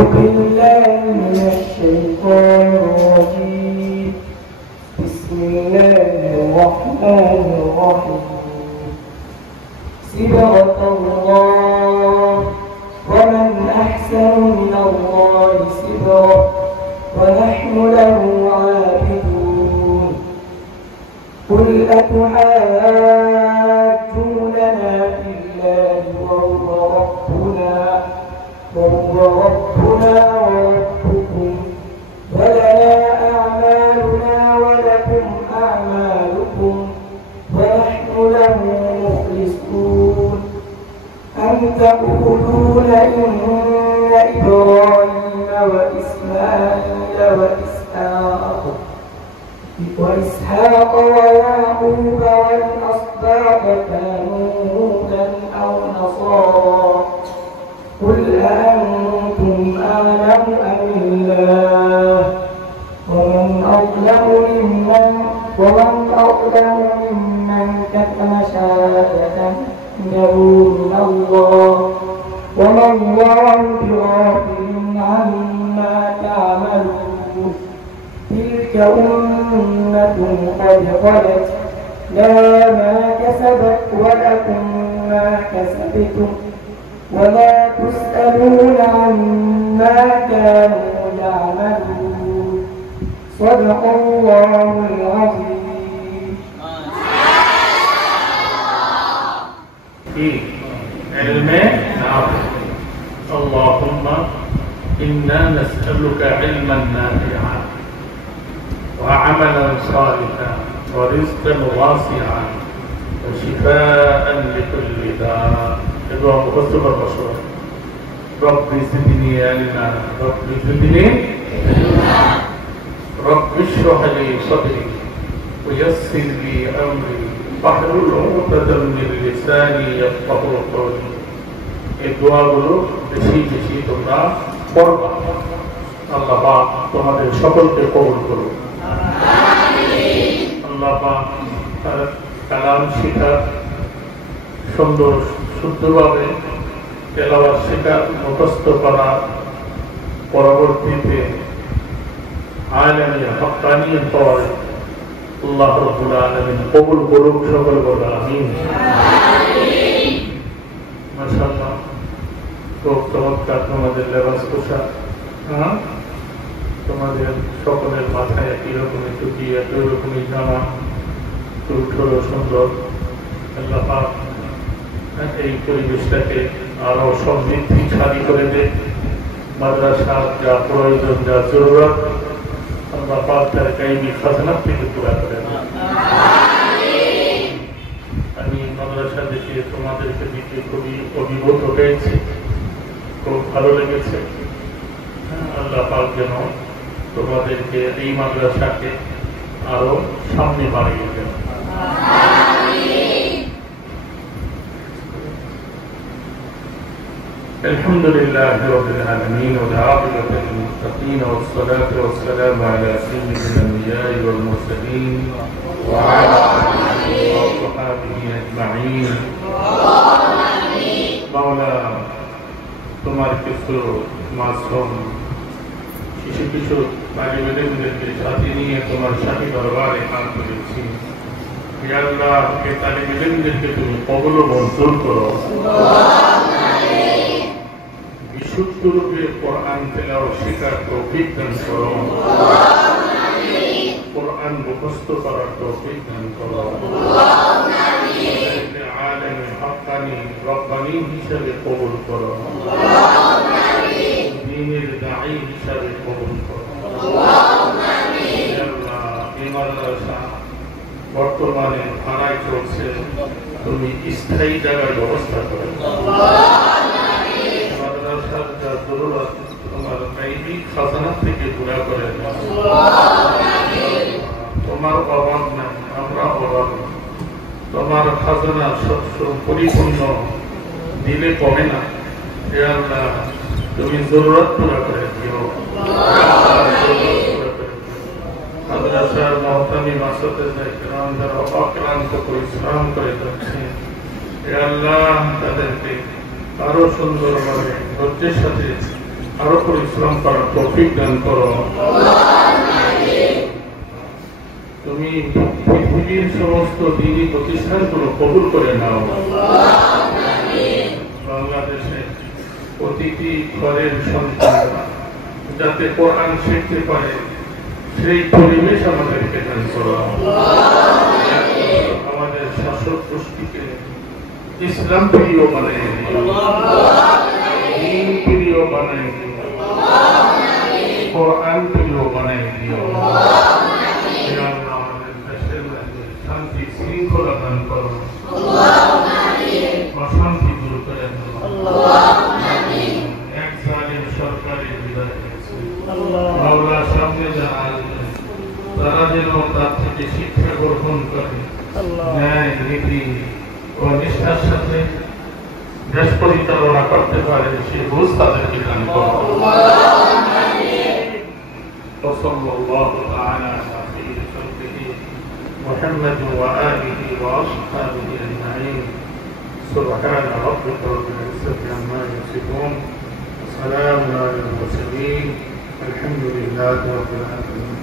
بالله من الشيطان الرجيم. بسم الله الرحمن الرحيم. صبغة الله ومن أحسن من الله صبغة ونحن له عابدون. قل أتحاجوننا في الله وهو ربنا وربكم ولنا أعمالنا ولكم أعمالكم ونحن له مخلصون. أم تقولون إن إبراهيم وإسماعيل وإسحاق ويعقوب والأسباط كانوا هودا أو نصارى؟ قل أأنتم أعلم أم الله؟ ومن أظلم ممن كتم شهادة عنده من الله وما الله بغافل عما تعملون. تلك أمة قد خلت لها ما كسبت ولكم ما كسبتم ولا تسألون عما كانوا يعملون. صدق الله العظيم. اللهم إنا نسألك علما نافعا وعملا صالحا ورزقا واسعا وشفاء لكل داء. رب زدني علما رب زدني رب اشرح لي صدري ويسر لي أمري واحلل عقدة من لساني يفقهوا قولي. এই দোয়াগুলো বেশি বেশি তোমরা পড়বা। আল্লাহ পাক তোমাদের সকলকে কবুল করুন। আল্লাহ পাক তার কালাম শিখা সুন্দর শুদ্ধভাবে তেলাওয়াত শেখা মুখস্থ করা পরবর্তীতে আলেমে হক্কানিয়ত পড়ে আল্লাহ রাব্বুল আলামিন কবুল করুন। সকল বলে আমিন। মাশাআল্লাহ, খুব চমৎকার তোমাদের লেবাস পোশাক। তোমাদের সকলের মাথায় একই রকমের টুপি, একই রকমের জামা, খুব সুন্দর। আল্লাহ পাক এই পরিবেশটাকে আরো সমৃদ্ধিশালী করে দে। মাদ্রাসার যা প্রয়োজন, যা জরুরত, আল্লাহ পাক তার গায়বী খাজানা থেকে পুরা করে দেন। আমি মাদ্রাসা দেখে তোমাদেরকে দিকে খুবই অভিভূত হয়েছি, খুব ভালো লেগেছে। আল্লাহ পাক যেন তোমাদেরকে এই মাদ্রাসাকে আরো সামনে বাড়িয়ে দেন। الحمد لله رب العالمين والعاقبة للمتقين والصلاة والسلام على سيد الأنبياء والمرسلين وعلى آله وصحبه أجمعين। مولا তোমার কিছু মাসুম শিশু কিশোর তালিবেদেরকে সাথে নিয়ে তোমার শাহী দরবারে হাত তুলেছি। ইয়া আল্লাহ, এই তালিবেদেরকে তুমি কবুল ও মঞ্জুর করো। বিশুদ্ধ রূপে কোরআন তেলাওয়াত শেখার তৌফিক দান করো। কোরআন মুখস্থ করার তৌফিক দান করো। আলেমে হক্কানি রব্বানি হিসাবে কবুল করো। দ্বীনের দাঈ হিসাবে কবুল করো। এই মাদ্রাসা বর্তমানে ভাড়ায় চলছে, তুমি স্থায়ী জায়গার ব্যবস্থা করো। মাদ্রাসার যা জরুরত তোমার গায়বী খাজানা থেকে পুরা করে দাও। তোমার অভাব নাই, আমরা অভাব। তোমার খাজানা সত্য পরিপূর্ণ, দিলে কমে না। হে আল্লাহ, তুমি জরুরত পুরা করে দিও। মাদ্রাসার মহতামি মাসুদে যারা অক্লান্ত পরিশ্রম করে যাচ্ছে, হে আল্লাহ, তাদেরকে আরো সুন্দরভাবে ধৈর্যের সাথে আরো পরিশ্রম করার তৌফিক দান করো। তুমি পৃথিবীর সমস্ত দিনী প্রতিষ্ঠানগুলো কবুল করে নাও। বাংলাদেশে প্রতিটি ঘরের সন্তানরা যাতে কোরআন শিখতে পারে সেই পরিবেশ আমাদেরকে দান করো। আমাদের শাসক গোষ্ঠীকে ইসলাম প্রিয় বানাই দিও, দ্বীন প্রিয় বানাই দিও, কোরআন প্রিয় বানাই দিও। আমাদের দেশের মধ্যে শান্তি শৃঙ্খলা দান করো, অশান্তি দূর করে দাও। এক জালিম সরকারের বিদায় হয়েছে, মাওলার সামনে যারা আসবে তারা যেন তার থেকে শিক্ষা গ্রহণ করে ন্যায় নীতি ও নিষ্ঠার সাথে দেশ পরিচালনা করতে পারে, সে বুঝ তাদেরকে দান করো। وصلى الله تعالى على خير خلقه محمد وآله وأصحابه أجمعين. سبحان ربك رب العزة عما يصفون، وسلام على المرسلين، الحمد لله رب العالمين.